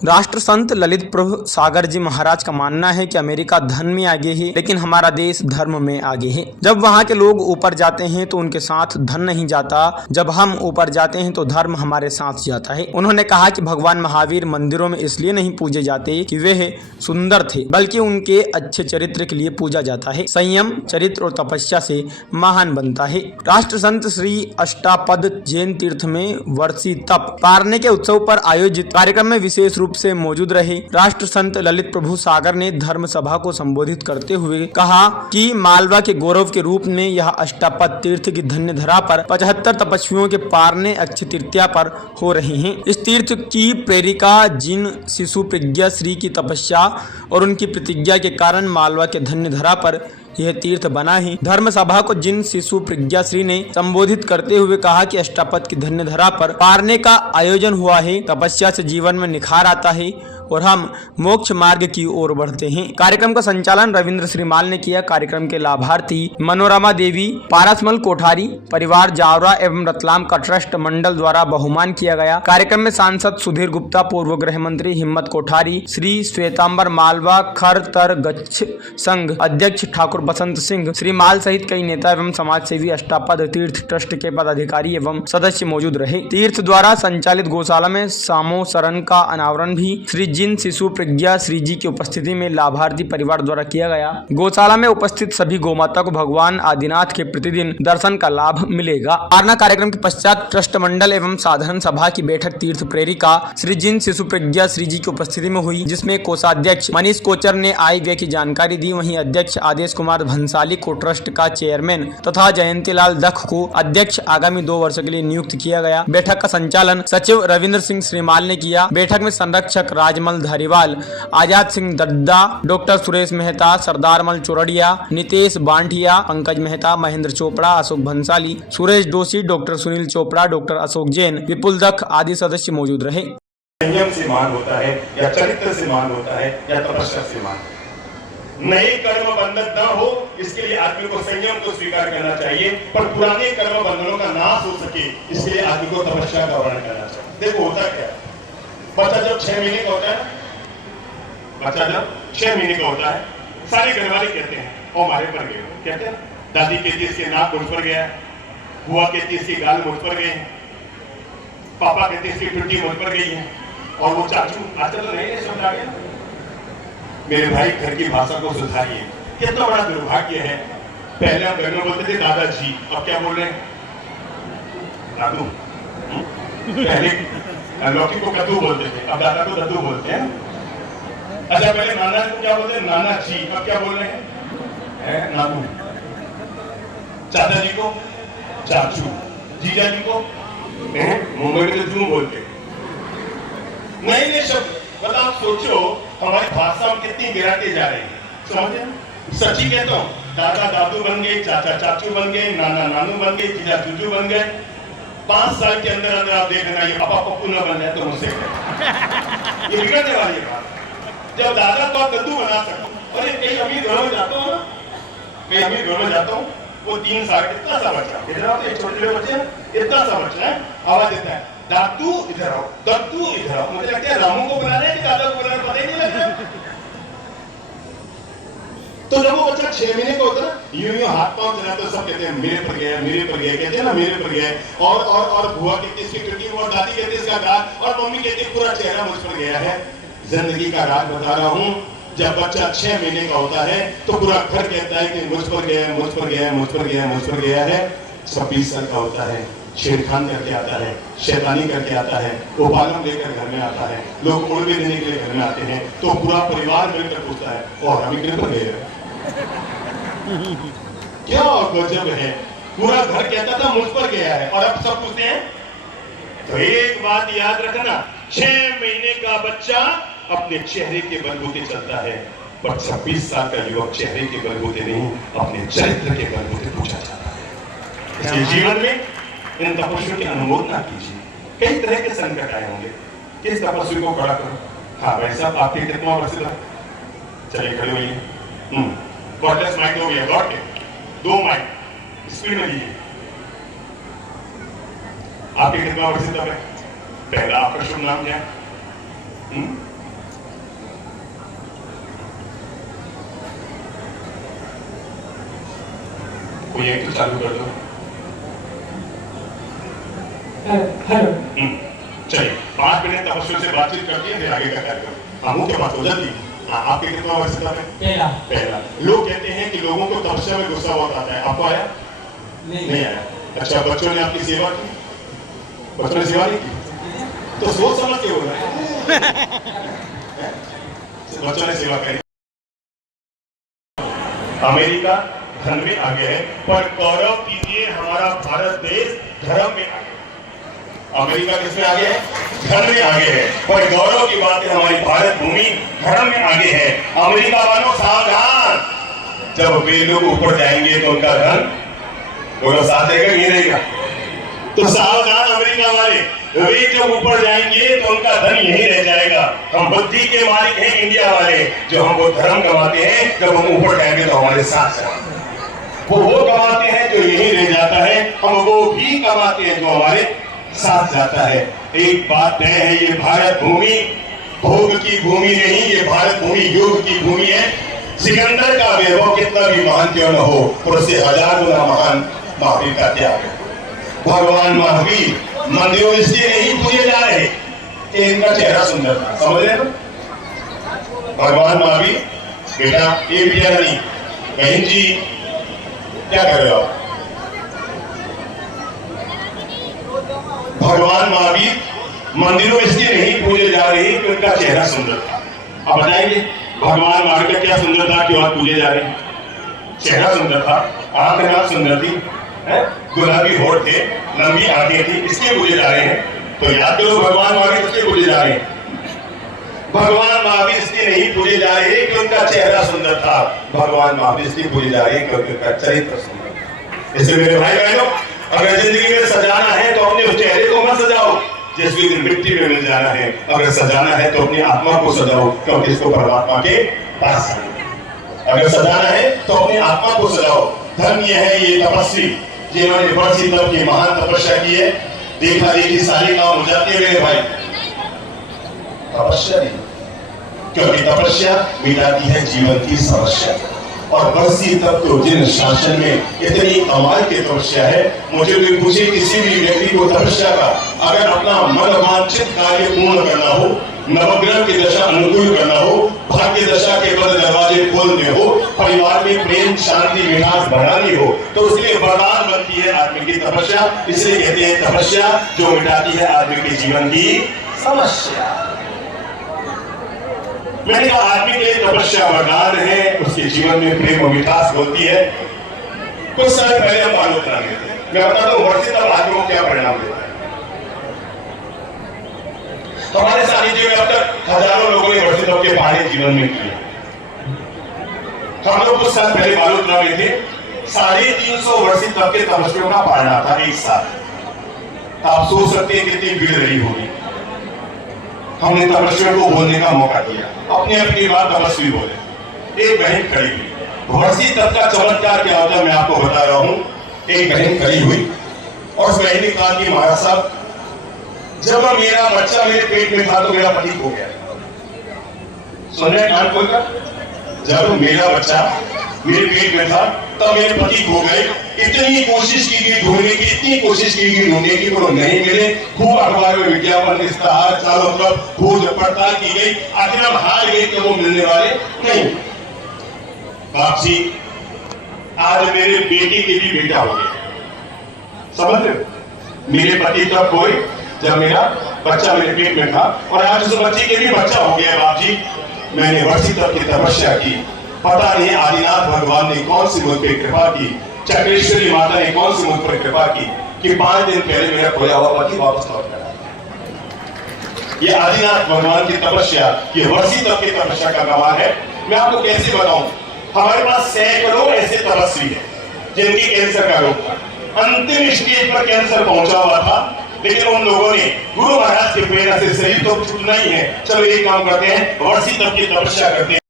राष्ट्र संत ललित प्रभु सागर जी महाराज का मानना है कि अमेरिका धन में आगे है, लेकिन हमारा देश धर्म में आगे है। जब वहाँ के लोग ऊपर जाते हैं तो उनके साथ धन नहीं जाता, जब हम ऊपर जाते हैं तो धर्म हमारे साथ जाता है। उन्होंने कहा कि भगवान महावीर मंदिरों में इसलिए नहीं पूजे जाते कि वे सुंदर थे, बल्कि उनके अच्छे चरित्र के लिए पूजा जाता है। संयम, चरित्र और तपस्या से महान बनता है। राष्ट्र संत श्री अष्टापद जैन तीर्थ में वर्षी तप पारने के उत्सव पर आयोजित कार्यक्रम में विशेष रूप से मौजूद रहे। राष्ट्र संत ललित प्रभु सागर ने धर्म सभा को संबोधित करते हुए कहा कि मालवा के गौरव के रूप में यह अष्टापद तीर्थ की धन्य धरा पर 75 तपस्वियों के पारने अक्षय तृतीया पर हो रहे हैं। इस तीर्थ की प्रेरिका जिन शिशु प्रज्ञा श्री की तपस्या और उनकी प्रतिज्ञा के कारण मालवा के धन्य धरा पर यह तीर्थ बना है। धर्म सभा को जिन शिशु प्रज्ञा श्री ने संबोधित करते हुए कहा कि अष्टापद की धन्य धरा पर पारने का आयोजन हुआ है। तपस्या से जीवन में निखार आता है और हम मोक्ष मार्ग की ओर बढ़ते हैं। कार्यक्रम का संचालन रविंद्र श्रीमाल ने किया। कार्यक्रम के लाभार्थी मनोरमा देवी, पारसमल कोठारी, परिवार जावरा एवं रतलाम का ट्रस्ट मंडल द्वारा बहुमान किया गया। कार्यक्रम में सांसद सुधीर गुप्ता, पूर्व गृह मंत्री हिम्मत कोठारी, श्री श्वेतांबर मालवा खर तर गच्छ संघ अध्यक्ष ठाकुर बसंत सिंह श्रीमाल सहित कई नेता एवं समाज सेवी अष्टापद तीर्थ ट्रस्ट के पदाधिकारी एवं सदस्य मौजूद रहे। तीर्थ द्वारा संचालित गौशाला में सामो शरण का अनावरण भी श्री जिन शिशु प्रज्ञा श्री जी की उपस्थिति में लाभार्थी परिवार द्वारा किया गया। गौशाला में उपस्थित सभी गौमाता को भगवान आदिनाथ के प्रतिदिन दर्शन का लाभ मिलेगा। पारना कार्यक्रम के पश्चात ट्रस्ट मंडल एवं साधारण सभा की बैठक तीर्थ प्रेरिका श्री जिन शिशु प्रज्ञा श्री जी की उपस्थिति में हुई, जिसमें कोषाध्यक्ष मनीष कोचर ने आय व्यय की जानकारी दी। वहीं अध्यक्ष आदेश कुमार भंसाली को ट्रस्ट का चेयरमैन तथा जयंतीलाल दख को अध्यक्ष आगामी 2 वर्षों के लिए नियुक्त किया गया। बैठक का संचालन सचिव रविंद्र सिंह श्रीमाल ने किया। बैठक में संरक्षक राजमल धारीवाल, आजाद सिंह दद्दा, डॉक्टर सुरेश मेहता, सरदार मल चौरड़िया, नितेश बांठिया, पंकज मेहता, महेंद्र चोपड़ा, अशोक भंसाली, सुरेश जोशी, डॉक्टर सुनील चोपड़ा, डॉक्टर अशोक जैन, विपुल दख आदि सदस्य मौजूद रहे। संयम से मान होता है या चरित्र से मान होता है या तपस्या से मान। नए कर्म बंधन न हो, इसके लिए आदमी को संयम को स्वीकार करना चाहिए, पर पुराने कर्म बंधनों का नाश हो सके, इसके लिए आदमी को तपस्या का वर्णन करना चाहिए। देखो होता क्या, बच्चा जब 6 महीने का होता है, बच्चा जब 6 महीने का होता है, सारे घर वाले कहते हैं ओ मारे पर गए, कहते हैं दादी कहती है इसके नाक मुझ पर गया, बुआ कहती है इसकी गाल मुझ पर गई, पापा कहते हैं इसकी टुट्टी मुझ पर गई है, और वो चाचू आजकल तो नहीं शब्द आ गया। मेरे भाई घर की भाषा को सुधारिए। कितना बड़ा दुर्भाग्य है, पहले हम घर में बोलते थे दादाजी, अब क्या बोल रहे हैं दादू। पहले लौकी को कद्दू बोलते थे, अब दादा को दद्दू बोलते हैं। अच्छा पहले नाना को क्या बोलते हैं नाना जी, अब क्या बोल रहे हैं नानू। चाचा जी को चाचू, जीजा जी को मुंबई में तो जू बोलते। नए नए शब्द, मतलब आप सोचो हमारी भाषा में कितनी गिराते जा रही है, समझे। सच्ची कहता हूँ, दादा दादू बन गए, चाचा चाचू बन गए, नाना नानू बन गए, जीजा जूजू बन गए। 5 साल के अंदर अंदर आप देखना ये पापा पप्पू न बन जाए तो मुझसे ये बिगड़ने वाली बात। जब दादा तो आप कद्दू बना सकते। और कई अमीर घरों में जाता हूँ ना, कई अमीर घरों में जाता हूँ, वो 3 साल इतना सा बच्चा, एक छोटे बच्चे इतना सा बच्चा है, आवाज देता है दादू इधर आओ, दद्दू इधर आओ। मुझे लगता है रामू को बुला रहे हैं कि दादा को बुला रहे, पता ही नहीं लगता। तो जब वो बच्चा 6 महीने का होता है, यूं हाथ पांव चलाते तो सब कहते हैं मेरे पर गया, मेरे पर गया, कहते हैं ना मेरे पर गया। और बुआ कहती है इसकी टुट्टी, और दादी कहती है इसका गाल, और मम्मी कहती है पूरा चेहरा मुझ पर गया है। जिंदगी का राज बता रहा हूँ, जब बच्चा 6 महीने का होता है तो पूरा घर कहता है कि मुझ पर गया, मुझ पर गया, मुझ पर गया, मुझ पर गया है। 26 साल का होता है, छेड़खान करके आता है, शैतानी करके आता है, गोपालन लेकर घर में आता है, लोग उड़वे देने के लिए घर में आते हैं, तो पूरा परिवार मिलकर पूछता है और अभी कितने पर गए। क्या गजब है, पूरा घर कहता था मुझ पर गया है और अब सब पूछते हैं। तो एक बात याद रखना, 6 महीने का बच्चा अपने चेहरे के बलबूते चलता है, पर 26 साल का युवक चेहरे के बलबूते नहीं, अपने चरित्र के बलबूते पूछा जाता है। इसलिए जीवन में इन तपस्वियों की अनुमोदना कीजिए। कई तरह के संकट आए होंगे, किस तपस्वी को खड़ा करो। हाँ भाई साहब आपके कितना वर्ष था, चलिए खड़े होइए। गॉडलेस माइक हो गया, गॉड के 2 माइक स्पीड में लीजिए। आपके कितना वर्ष था, पहला आपका शुभ नाम क्या है? कोई एक तो चालू कर दो। हेलो। चलिए 5 मिनट तपस्या से बातचीत करती है, फिर आगे का कार्यक्रम। हम मुख्य बात हो जाती है। आपके कितना वर्ष था? पहला। लोग कहते हैं कि लोगों को तपस्या में गुस्सा बहुत आता है, आपको आया? नहीं आया। अच्छा, बच्चों ने आपकी सेवा की? बच्चों ने सेवा नहीं की तो सोच समझ के हो रहा है। बच्चों ने सेवा करी। अमेरिका धन में आगे है, पर गौरव कीजिए हमारा भारत देश धर्म में आगे। अमेरिका किसमें आगे है? धर्म में आगे है, पर गौरव की बात है हमारी भारत भूमि धर्म में आगे है। अमेरिका वालों सावधान, जब वे लोग ऊपर जाएंगे तो उनका धन बोलो साथ रहेगा ये रहेगा। तो सावधान अमेरिका वाले, वे जब ऊपर जाएंगे तो उनका धन यही रह जाएगा। हम बुद्धि के मालिक हैं इंडिया वाले, जो हमको धर्म कमाते हैं, जब हम ऊपर जाएंगे तो हमारे साथ वो कमाते हैं जो यही रह जाता है, हम वो भी कमाते हैं जो हमारे साथ जाता है। एक बात तय है, ये भारत भूमि भोग की भूमि नहीं, ये भारत भूमि योग की भूमि है। सिकंदर का वैभव कितना भी महान क्यों न हो, और उससे 1000 गुना महान महावीर का त्याग है। भगवान महावीर मंदिरों इसलिए नहीं पूजे जा रहे कि इनका चेहरा सुंदर था, समझ रहे ना? भगवान महावीर बेटा, ये बिटिया नहीं, बहन जी क्या कर रहे हो आप? भगवान महावीर मंदिरों इसलिए नहीं पूजे जा रहे कि उनका चेहरा सुंदर था। आप बताएंगे भगवान महावीर का क्या सुंदर था, क्यों आज पूजे जा रहे? चेहरा सुंदर था, आंख नाक सुंदर थी, गुलाबी होठ थे, लंबी आंखें थी, इसलिए पूजे जा रहे हैं। तो याद करो भगवान महावीर इसलिए पूजे जा रहे हैं। भगवान महावीर इसलिए नहीं पूजे जा रहे कि उनका चेहरा सुंदर था, भगवान महावीर इसलिए पूजे जा रहे हैं क्योंकि उनका चरित्र सुंदर। इसलिए मेरे भाई बहनों, अगर जिंदगी में सजाना है तो अपने चेहरे को मत सजाओ, जिस दिन मिट्टी में मिल जाना है। अगर सजाना है तो अपनी आत्मा को सजाओ, क्योंकि इसको परमात्मा के पास है। अगर सजाना है तो अपनी आत्मा को सजाओ। धर्म यह है ये तपस्वी जिन्होंने वर्षी तप की महान तपस्या की है। देखा देखी सारी काम हो जाती है मेरे भाई, तपस्या नहीं, क्योंकि तपस्या मिटाती है जीवन की समस्या। और वर्षी तप तो जिन शासन में इतनी कमाल की तपस्या है, मुझे कोई पूछे किसी भी व्यक्ति को तपस्या का अगर अपना मनोवांछित कार्य पूर्ण करना हो, नवग्रह की दशा अनुकूल करना हो, भाग्य दशा के बंद दरवाजे खोलने हो, परिवार में प्रेम शांति विकास बढ़ानी हो, तो उसके वरदान बनती है आदमी की तपस्या। इसलिए कहते हैं तपस्या जो मिटाती है आदमी के जीवन की समस्या। मैंने कहा आदमी के लिए तपस्या वरदान है, उसके जीवन में प्रेम और विकास होती है। कुछ समय पहले हम आलोचना में थे, मैं बताता हूँ वर्षी तप आदमी को क्या परिणाम देता है। हमारे सानिध्य में अब तक हजारों लोगों ने वर्षी तप के पहाड़े जीवन में किए। हम लोग कुछ साल पहले आलोचना में थे, 350 वर्षी तप के तपस्वियों का पढ़ना था एक साथ। आप सोच सकते हैं कितनी भीड़ रही होगी। हमने तपस्वियों को बोलने का मौका दिया, अपने अपनी बात तपस्वी बोले। एक बहन खड़ी हुई। वर्षी तप का चमत्कार क्या होता है मैं आपको बता रहा हूं। एक बहन खड़ी हुई और उस बहन ने कहा कि महाराज साहब, जब मेरा बच्चा मेरे पेट में था तो मेरा पति हो गया। सुन रहे कान खोलकर, जब मेरा बच्चा मेरे पेट में था तब मेरे पति खो गए। इतनी कोशिश की गई ढूंढने की, इतनी कोशिश की गई ढूंढने की, पर नहीं मिले। खूब अखबार में विज्ञापन इश्तेहार चारों तरफ खोज पड़ताल की गई, आखिर हम हार गए कि वो मिलने वाले नहीं। बाप जी, आज मेरे बेटी के भी बेटा हो गया, समझ रहे? मेरे पति तब खोए जब मेरा बच्चा मेरे पेट में था, और आज उस बच्चे के भी बच्चा हो गया। बाप जी, मैंने वर्षी तप की तपस्या की, पता नहीं आदिनाथ भगवान ने कौन सी मुझ पर कृपा की, चक्रेश्वरी माता ने कौन सी मुझ पर कृपा की कि 5 दिन पहले मेरा खोया हुआ पति वापस लौट गया। ये आदिनाथ भगवान की तपस्या, ये वर्षी तप की तपस्या का कमाल है। मैं आपको कैसे बताऊं, हमारे पास सैकड़ों ऐसे तपस्वी हैं जिनकी कैंसर का रोग था, अंतिम स्टेज पर कैंसर पहुंचा हुआ था, लेकिन उन लोगों ने गुरु महाराज की प्रेरणा से शरीर तो छूटना ही है, चलो एक काम करते हैं, वर्षी तप की तपस्या करते हैं।